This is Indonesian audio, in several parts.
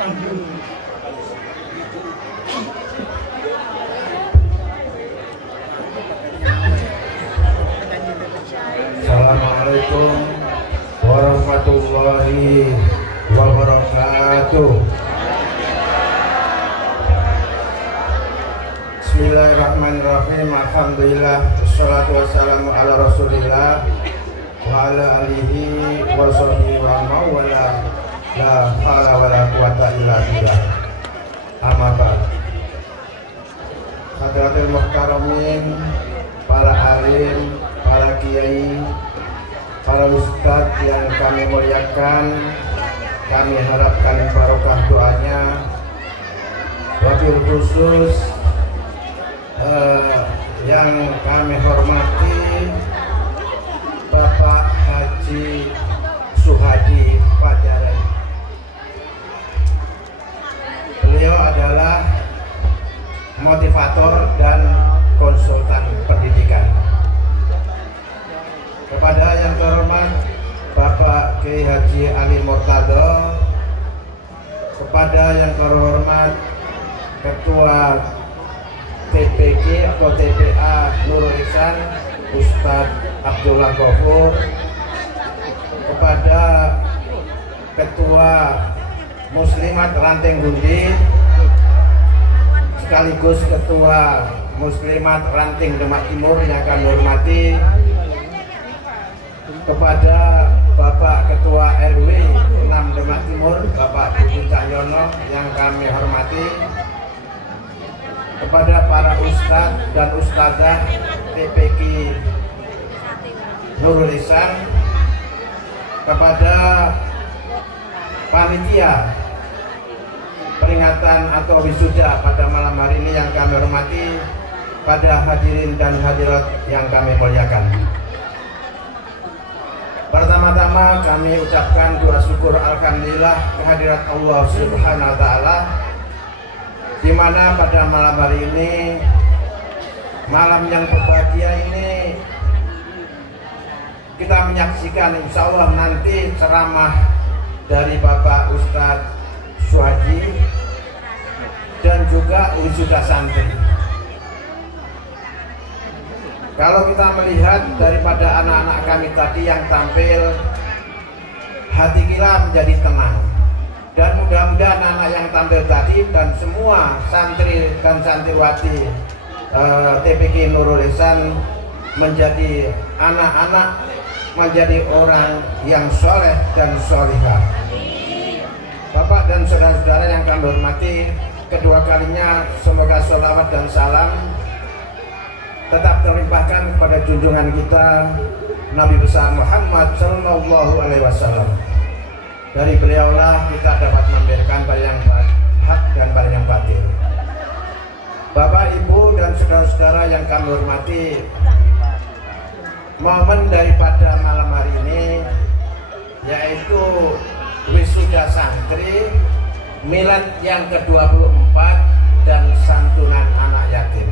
Assalamualaikum warahmatullahi wabarakatuh. Bismillahirrahmanirrahim. Alhamdulillah, wassalatu wassalamu ala rasulillah wa ala alihi wa sahbihi wa mawala. La hawla wa la quwata illa billah. Amma ba'd. Hadratul muhtaramin, para alim, para kiai, para ustadz yang kami muliakan, kami harapkan barokah doanya. Wabil khusus yang kami hormati Bapak Haji Suhadi Fajaran. Beliau adalah motivator dan konsultan pendidikan. Kepada yang terhormat Bapak Kiai Haji Ali Murtado, kepada yang terhormat Ketua TPG atau TPA Nurul Ihsan Ustadz Abdullah Ghafur, kepada Ketua Muslimat Ranting Gundi sekaligus Ketua Muslimat Ranting Demak Timur yang kami hormati, kepada Bapak Ketua RW 6 Demak Timur Bapak Budi Cahyono yang kami hormati, kepada para ustadz dan ustadzah TPQ Nurul Ihsan, kepada panitia peringatan atau wisuda pada malam hari ini yang kami hormati, pada hadirin dan hadirat yang kami muliakan. Pertama-tama kami ucapkan doa syukur alhamdulillah kehadirat Allah Subhanahu wa taala, di mana pada malam hari ini, malam yang berbahagia ini, kita menyaksikan insya Allah nanti ceramah dari Bapak Ustadz Suhadi dan juga wisuda santri. Kalau kita melihat daripada anak-anak kami tadi yang tampil, hati kita menjadi tenang. Dan mudah-mudahan anak yang tampil tadi dan semua santri dan santriwati TPQ Nurul Ihsan menjadi anak-anak, menjadi orang yang soleh dan solihah. Bapak dan saudara-saudara yang kami hormati, kedua kalinya semoga sholawat dan salam tetap terlimpahkan kepada junjungan kita Nabi besar Muhammad Sallallahu Alaihi Wasallam. Dari beliaulah kita dapat memberikan pada yang hak dan pada yang batil. Bapak, Ibu, dan saudara-saudara yang kami hormati, momen daripada malam hari ini yaitu wisuda santri, milad yang ke-24 dan santunan anak yatim.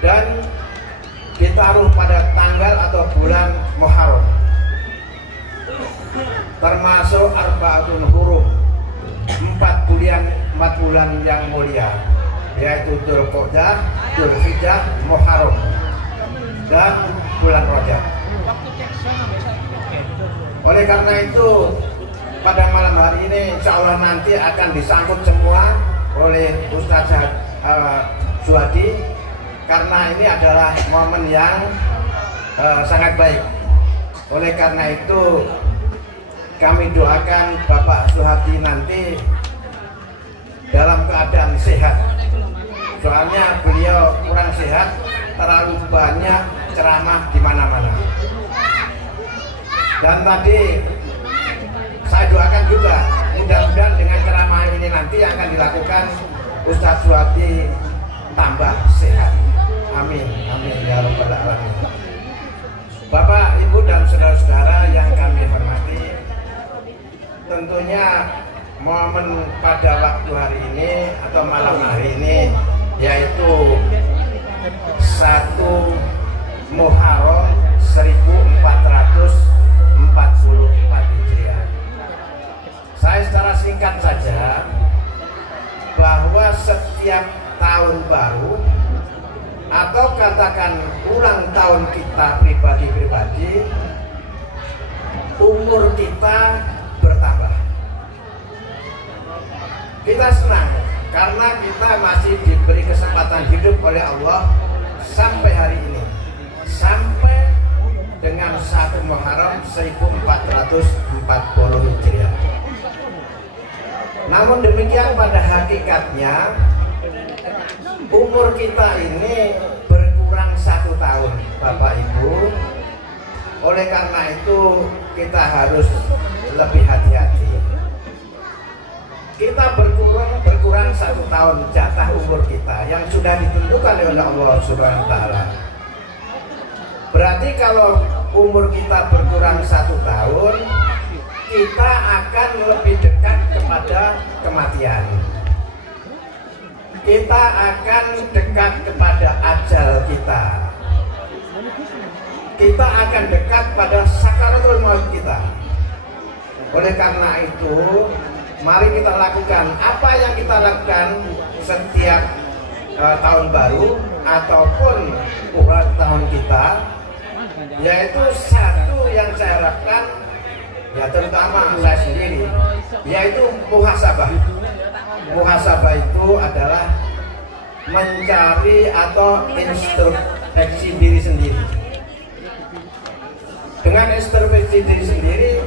Dan ditaruh pada tanggal atau bulan Muharram, termasuk Arba'atun Hurum, 4 bulan yang mulia, yaitu Dzulqa'dah, Dzulhijjah, Muharram, dan bulan Rajab. Oleh karena itu, pada malam hari ini insya Allah nanti akan disambut semua oleh Ustadz Suhadi, karena ini adalah momen yang sangat baik. Oleh karena itu kami doakan Bapak Suhadi nanti dalam keadaan sehat. Soalnya beliau kurang sehat, terlalu banyak ceramah di mana-mana. Dan tadi saya doakan juga mudah-mudahan dengan ceramah ini nanti akan dilakukan Ustadz Suhadi tambah sehat. Amin, amin ya rabbal alamin. Bapak, Ibu, dan saudara-saudara yang kami hormati, tentunya momen pada waktu hari ini atau malam hari ini yaitu 1 Muharram 1444 Hijriah. Saya secara singkat saja bahwa setiap tahun baru atau katakan ulang tahun kita pribadi-pribadi, umur kita bertambah. Kita senang karena kita masih diberi kesempatan hidup oleh Allah sampai hari ini, sampai dengan 1 Muharram 1440 Hijriah. Namun demikian, pada hakikatnya umur kita ini berkurang 1 tahun, Bapak Ibu. Oleh karena itu kita harus lebih hati-hati. Kita berkurang 1 tahun jatah umur kita yang sudah ditentukan oleh Allah Subhanahu wa Ta'ala. Berarti kalau umur kita berkurang 1 tahun, kita akan lebih dekat kepada kematian. Kita akan dekat kepada ajal kita. Kita akan dekat pada sakaratul maut kita. Oleh karena itu, mari kita lakukan apa yang kita lakukan setiap tahun baru ataupun ulang tahun kita, yaitu satu yang saya harapkan, ya terutama saya sendiri, yaitu muhasabah. Muhasabah itu adalah mencari atau introspeksi diri sendiri. Dengan introspeksi diri sendiri,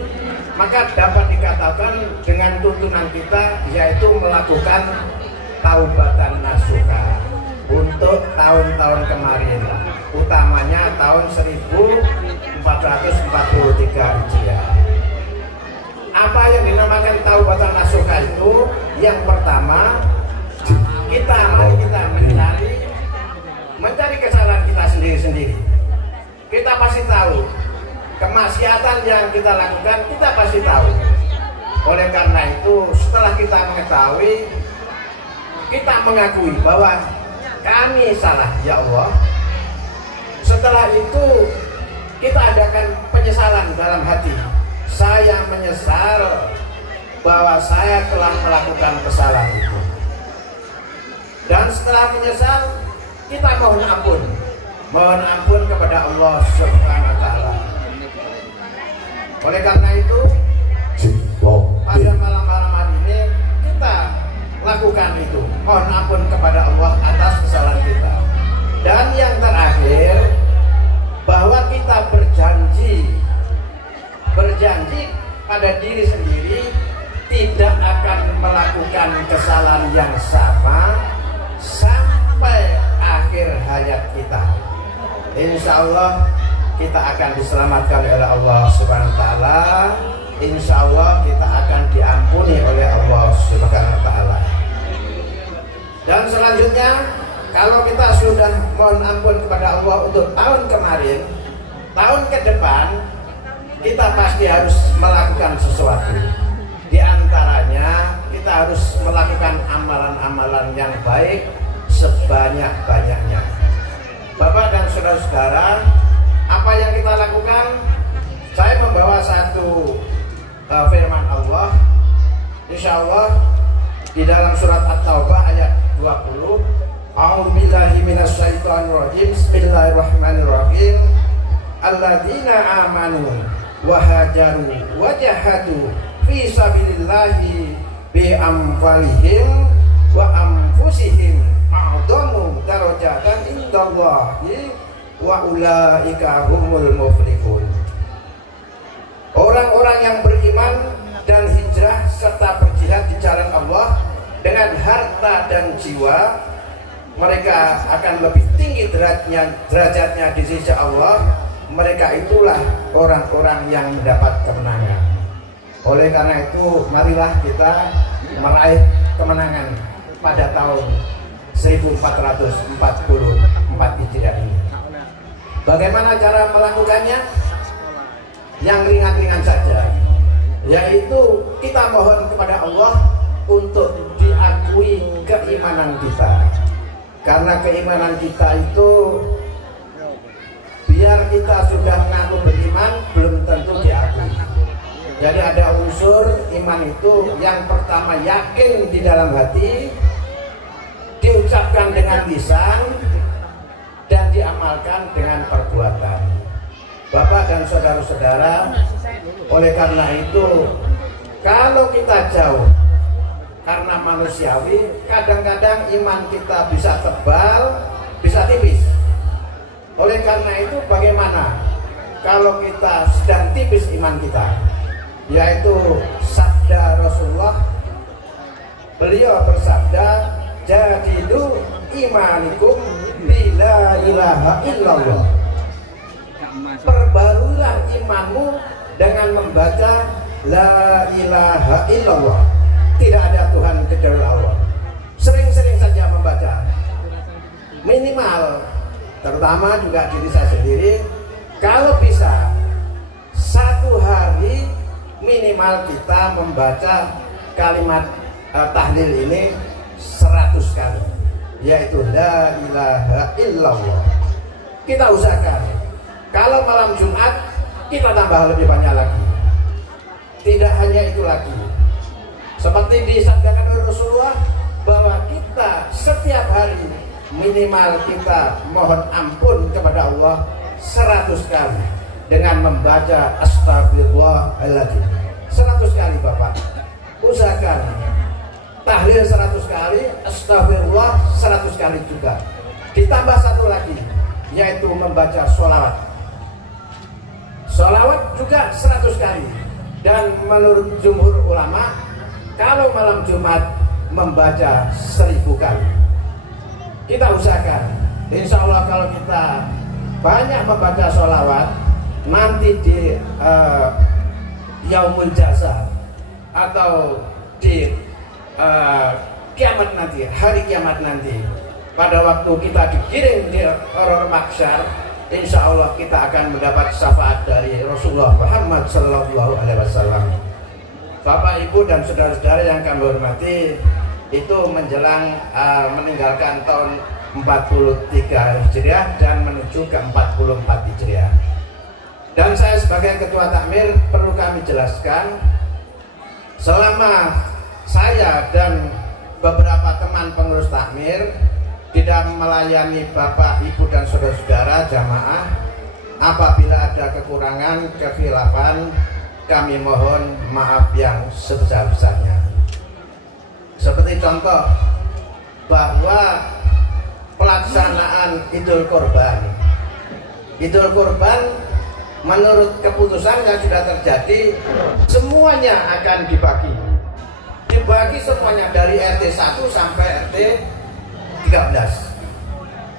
maka dapat dikatakan dengan tuntunan kita, yaitu melakukan taubatan nasuha untuk tahun-tahun kemarin, utamanya tahun 1443 Hijriah. Apa yang dinamakan taubatan nasuha itu? Yang pertama, kita mencari kesalahan kita sendiri-sendiri. Kita pasti tahu kemaksiatan yang kita lakukan, kita pasti tahu. Oleh karena itu, setelah kita mengetahui, kita mengakui bahwa kami salah, ya Allah. Setelah itu kita adakan penyesalan dalam hati. Saya menyesal bahwa saya telah melakukan kesalahan itu. Dan setelah menyesal, kita mohon ampun. Mohon ampun kepada Allah Subhanahu wa Ta'ala. Oleh karena itu, pada malam-malam hari ini kita lakukan itu. Mohon ampun kepada Allah atas kesalahan kita. Dan yang terakhir, bahwa kita berjanji pada diri sendiri tidak akan melakukan kesalahan yang sama sampai akhir hayat kita. Insya Allah kita akan diselamatkan oleh Allah Subhanahu wa Ta'ala. Insya Allah kita akan diampuni oleh Allah Subhanahu wa Ta'ala. Dan selanjutnya, kalau kita sudah mohon ampun kepada Allah untuk tahun kemarin, tahun ke depan kita pasti harus melakukan sesuatu. Di antaranya kita harus melakukan amalan-amalan yang baik sebanyak-banyaknya. Bapak dan saudara-saudara, apa yang kita lakukan? Saya membawa satu firman Allah, insya Allah di dalam surat At-Taubah ayat 20. A'udzubillahi minasyaitonirrajim. Bismillahirrahmanirrahim. Alladzina amanu wa hajaru wa jahadu fi sabilillahi bi amwalihim wa anfusihim a'dhamu darajatan indallahi wa ulaika humul muflihun. Orang-orang yang beriman dan hijrah serta berjihad di jalan Allah dengan harta dan jiwa, mereka akan lebih tinggi derajatnya di sisi Allah. Mereka itulah orang-orang yang mendapat kemenangan. Oleh karena itu, marilah kita meraih kemenangan pada tahun 1444 Hijriah ini. Bagaimana cara melakukannya? Yang ringan-ringan saja, yaitu kita mohon kepada Allah untuk diakui keimanan kita. Karena keimanan kita itu, biar kita sudah mengaku beriman, belum tentu diakui. Jadi ada unsur iman itu yang pertama yakin di dalam hati, diucapkan dengan lisan, dan diamalkan dengan perbuatan. Bapak dan saudara-saudara, oleh karena itu kalau kita jauh karena manusiawi, kadang-kadang iman kita bisa tebal, bisa tipis. Oleh karena itu bagaimana kalau kita sedang tipis iman kita? Yaitu sabda Rasulullah, beliau bersabda, jadidu imanikum bila ilaha illallah. Perbaruilah imanmu dengan membaca la ilaha illallah. Tidak ada Tuhan kecuali Allah. Sering-sering saja membaca. Minimal, terutama juga diri saya sendiri, kalau bisa satu hari minimal kita membaca kalimat tahlil ini 100 kali, yaitu la ilaha illallah. Kita usahakan. Kalau malam Jumat kita tambah lebih banyak lagi. Tidak hanya itu lagi, seperti disabdakan oleh Rasulullah bahwa kita setiap hari minimal kita mohon ampun kepada Allah 100 kali dengan membaca astagfirullahaladzim 100 kali. Bapak usahakan tahlil 100 kali, astagfirullah 100 kali juga. Ditambah satu lagi, yaitu membaca sholawat. Sholawat juga 100 kali. Dan menurut jumhur ulama, kalau malam Jumat membaca 1000 kali. Kita usahakan, insya Allah kalau kita banyak membaca sholawat, nanti di Yaumul Jasa atau di kiamat nanti, hari kiamat nanti, pada waktu kita dikirim di Oror Mahsyar, insya Allah kita akan mendapat syafaat dari Rasulullah Muhammad Sallallahu Alaihi Wasallam. Bapak, Ibu, dan saudara-saudara yang kami hormati, itu menjelang meninggalkan tahun 43 Hijriah dan menuju ke 44 Hijriah. Dan saya sebagai Ketua Takmir perlu kami jelaskan, selama saya dan beberapa teman pengurus takmir tidak melayani Bapak, Ibu, dan saudara-saudara jamaah, apabila ada kekurangan, kekhilafan, kami mohon maaf yang sebesar-besarnya. Seperti contoh bahwa pelaksanaan Idul Kurban, menurut keputusan yang sudah terjadi, semuanya akan dibagi semuanya dari RT 1 sampai RT 13.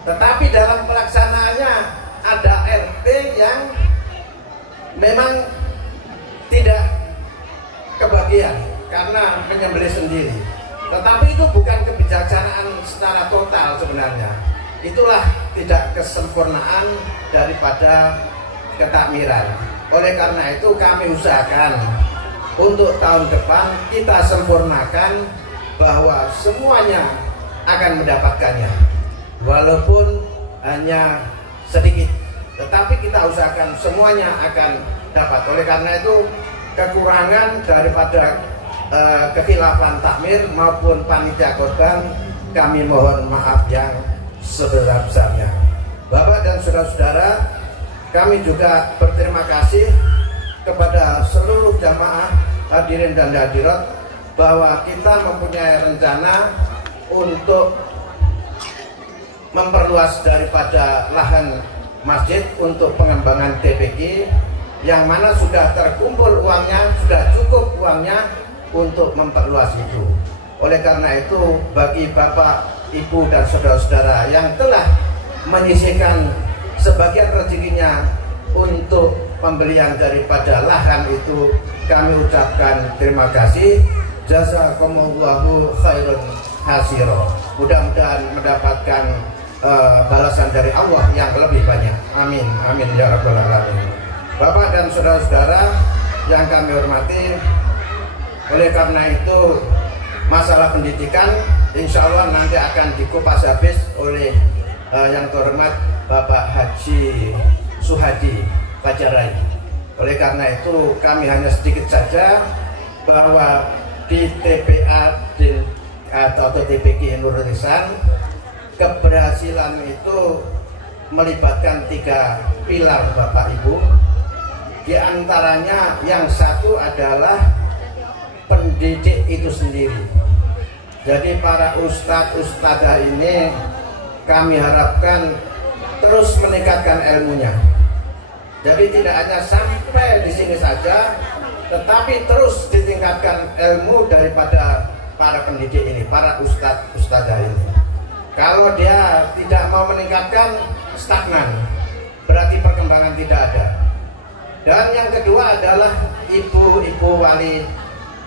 Tetapi dalam pelaksanaannya ada RT yang memang tidak kebagian karena menyembelih sendiri. Tetapi itu bukan kebijaksanaan secara total sebenarnya. Itulah tidak kesempurnaan daripada ketakmiran. Oleh karena itu kami usahakan untuk tahun depan kita sempurnakan bahwa semuanya akan mendapatkannya, walaupun hanya sedikit, tetapi kita usahakan semuanya akan dapat. Oleh karena itu kekurangan daripada kekhilafan takmir maupun panitia korban, kami mohon maaf yang sebesar-besarnya. Bapak dan saudara-saudara, kami juga berterima kasih kepada seluruh jamaah hadirin dan hadirat bahwa kita mempunyai rencana untuk memperluas daripada lahan masjid untuk pengembangan TPG, yang mana sudah terkumpul uangnya, sudah cukup uangnya untuk memperluas itu. Oleh karena itu, bagi Bapak, Ibu, dan saudara-saudara yang telah menyisihkan sebagian rezekinya untuk pembelian daripada lahan itu, kami ucapkan terima kasih. Jazakumullahu khairun hasiro. Mudah-mudahan mendapatkan balasan dari Allah yang lebih banyak. Amin, amin ya rabbal alamin. Bapak dan saudara-saudara yang kami hormati, oleh karena itu masalah pendidikan insya Allah nanti akan dikupas habis oleh yang terhormat Bapak Haji Suhadi Bajarai. Oleh karena itu kami hanya sedikit saja bahwa di TPA atau TPQ Nurul Ihsan keberhasilan itu melibatkan 3 pilar Bapak Ibu. Di antaranya yang satu adalah pendidik itu sendiri. Jadi para ustadz ustadzah ini kami harapkan terus meningkatkan ilmunya. Jadi tidak hanya sampai di sini saja, tetapi terus ditingkatkan ilmu daripada para pendidik ini, para ustadz ustadzah ini. Kalau dia tidak mau meningkatkan, stagnan, berarti perkembangan tidak ada. Dan yang kedua adalah ibu-ibu wali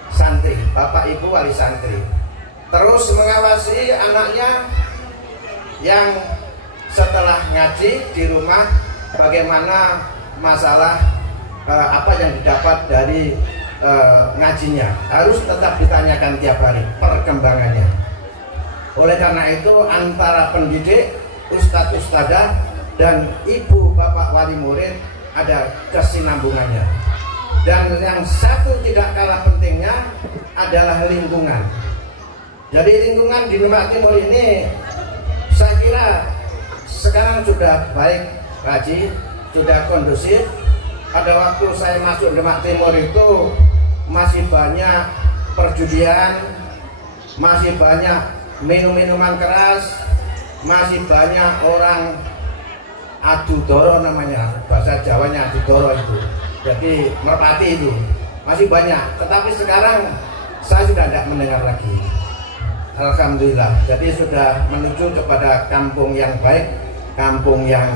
santri, bapak ibu wali santri, terus mengawasi anaknya yang setelah ngaji di rumah, bagaimana masalah apa yang didapat dari ngajinya, harus tetap ditanyakan tiap hari perkembangannya. Oleh karena itu antara pendidik, ustadz ustadzah dan ibu bapak wali murid ada kesinambungannya. Dan yang satu tidak kalah pentingnya adalah lingkungan. Jadi lingkungan di Demak Timur ini saya kira sekarang sudah baik, Haji, sudah kondusif. Pada waktu saya masuk Demak Timur itu masih banyak perjudian, masih banyak minum-minuman keras, masih banyak orang adu doro, namanya bahasa Jawanya adu doro itu, jadi merpati itu masih banyak. Tetapi sekarang saya sudah tidak mendengar lagi, alhamdulillah. Jadi sudah menuju kepada kampung yang baik, kampung yang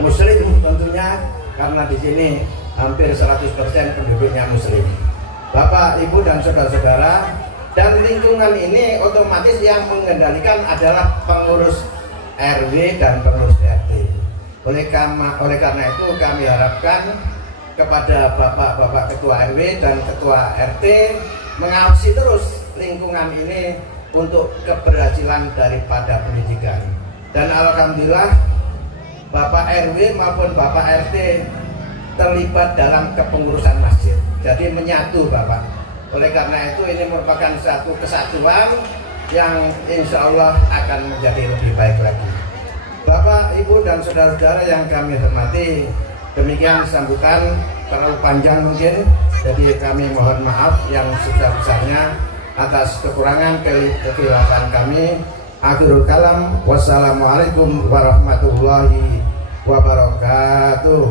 muslim tentunya, karena di sini hampir 100% penduduknya muslim. Bapak, Ibu dan saudara-saudara, dan lingkungan ini otomatis yang mengendalikan adalah pengurus RW dan pengurus RT. Oleh karena itu kami harapkan kepada bapak-bapak ketua RW dan ketua RT mengawasi terus lingkungan ini untuk keberhasilan daripada pendidikan. Dan alhamdulillah Bapak RW maupun Bapak RT terlibat dalam kepengurusan masjid, jadi menyatu Bapak. Oleh karena itu ini merupakan satu kesatuan yang insya Allah akan menjadi lebih baik lagi. Bapak, Ibu dan saudara-saudara yang kami hormati, demikian sambutan, terlalu panjang mungkin, jadi kami mohon maaf yang sebesar-besarnya atas kekurangan kekhilafan kami. Akhirul kalam, wassalamualaikum warahmatullahi wabarakatuh.